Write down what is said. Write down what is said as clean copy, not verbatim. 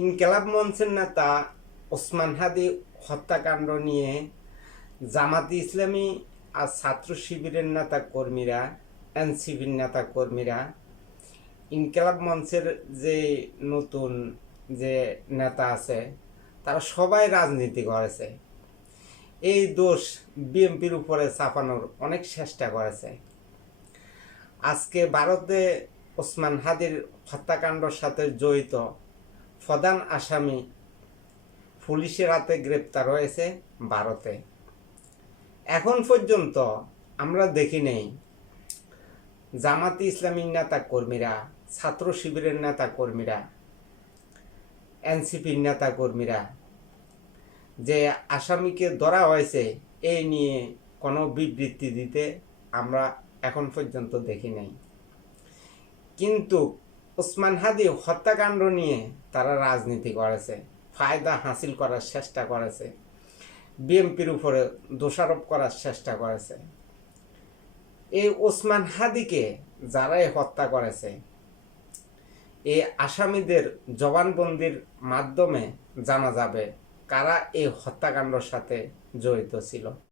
ইনকিলাব মঞ্চের নেতা ওসমান হাদি হত্যাকাণ্ড নিয়ে জামাতে ইসলামী আর ছাত্র শিবিরের নেতা কর্মীরা, এনসিপির নেতা কর্মীরা, ইনকিলাব মঞ্চের যে নতুন যে নেতা আছে তারা সবাই রাজনীতি করেছে। এই দোষ বিএনপির উপরে চাপানোর অনেক চেষ্টা করেছে। আজকে ভারতে ওসমান হাদির হত্যাকাণ্ডের সাথে জড়িত প্রধান আসামি পুলিশের হাতে গ্রেপ্তার হয়েছে ভারতে। এখন পর্যন্ত আমরা দেখি নেই জামাতে ইসলামীর নেতা কর্মীরা, ছাত্র শিবিরের নেতা কর্মীরা, এনসিপির নেতা কর্মীরা যে আসামিকে ধরা হয়েছে এই নিয়ে কোনো বিবৃতি দিতে আমরা এখন পর্যন্ত দেখি নাই। কিন্তু ওসমান হাদি হত্যাকাণ্ড নিয়ে তারা রাজনীতি করেছে, ফায়দা হাসিল করার চেষ্টা করেছে, বিএনপির উপরে দোষারোপ করার চেষ্টা করেছে। এই ওসমান হাদিকে যারাই হত্যা করেছে এই আসামিদের জবানবন্দির মাধ্যমে জানা যাবে কারা এই হত্যাকাণ্ডের সাথে জড়িত ছিল।